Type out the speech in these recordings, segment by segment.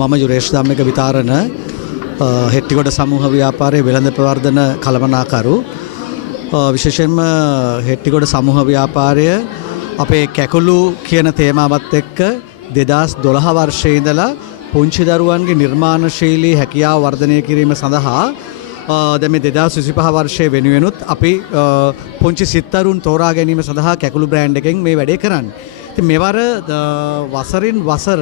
මම යුරේෂ් ධම්මික විතාරණ හෙට්ටිගොඩ සමූහ ව්‍යාපාරයේ වෙළඳ ප්‍රවර්ධන කළමනාකරු විශේෂයෙන්ම හෙට්ටිගොඩ සමූහ ව්‍යාපාරය අපේ කැකුළු කියන තේමාවත් එක්ක 2012 වර්ෂයේ ඉඳලා පුංචි දරුවන්ගේ නිර්මාණශීලී හැකියාව වර්ධනය කිරීම සඳහා දැන් මේ 2025 වර්ෂයේ වෙනුවෙනුත් අපි පුංචි සිත්තරුන් තෝරා ගැනීම සඳහා කැකුළු බ්‍රෑන්ඩ් එකෙන් මේ වැඩේ කරන්නේ. ඉතින් මෙවර වසරින් වසර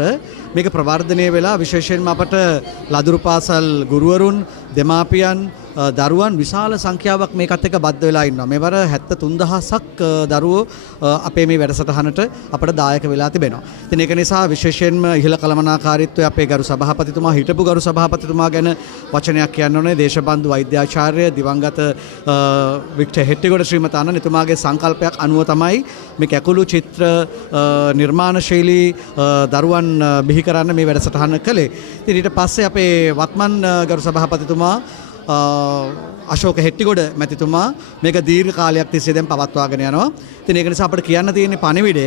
මේක ප්‍රවර්ධනය වෙලා විශේෂයෙන්ම අපට ලදරු පාසල් ගුරුවරුන් දෙමාපියන් දරුවන් විශාල සංඛ්‍යාවක් මේකත් එක්ක බද්ධ වෙලා ඉන්නවා. මෙවර 73000ක් දරුවෝ අපේ මේ වැඩසටහනට අපට දායක වෙලා තිබෙනවා. ඉතින් ඒක නිසා විශේෂයෙන්ම ඉහළ කළමනාකාරීත්වය අපේ ගරු සභාපතිතුමා හිටපු ගරු සභාපතිතුමා ගැන වචනයක් කියන්න ඕනේ. දේශබන්දු වෛද්‍යාචාර්ය දිවංගත වික්ටර් හෙට්ටිගොඩ ශ්‍රීමතාණන් එතුමාගේ සංකල්පයක් අනුව තමයි මේ කැකුළු චිත්‍ර නිර්මාණශීලී දරුවන් බිහි කරන්න මේ වැඩසටහන කළේ. ඉතින් ඊට පස්සේ අපේ වත්මන් ගරු සභාපතිතුමා අශෝක හෙට්ටිගොඩ මැතිතුමා මේක දීර්ඝ කාලයක් තිස්සේ දැන් පවත්වාගෙන යනවා. ඉතින් ඒක නිසා අපිට කියන්න තියෙන්නේ පණිවිඩය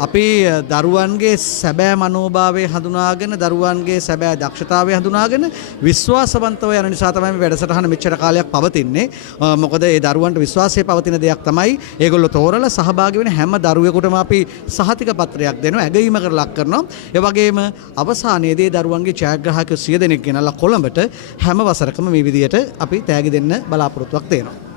අපි දරුවන්ගේ සැබෑ මනෝභාවය හඳුනාගෙන දරුවන්ගේ සැබෑ දක්ෂතාවය හඳුනාගෙන විශ්වාසවන්තව යන නිසා තමයි මේ වැඩසටහන මෙච්චර කාලයක් පවතින්නේ. මොකද ඒ දරුවන්ට විශ්වාසය පවතින දෙයක් තමයි ඒගොල්ලෝ තෝරලා සහභාගී වෙන හැම දරුවෙකුටම අපි සහතික පත්‍රයක් දෙනවා, ඇගයීමකට ලක් කරනවා. ඒ වගේම අවසානයේදී දරුවන්ගේ ඡායාග්‍රාහක 100 දෙනෙක් ගෙනල්ලා කොළඹට හැම වසරකම මේ විදියට අපි තෑගි දෙන්න බලාපොරොත්තුවක් තියෙනවා.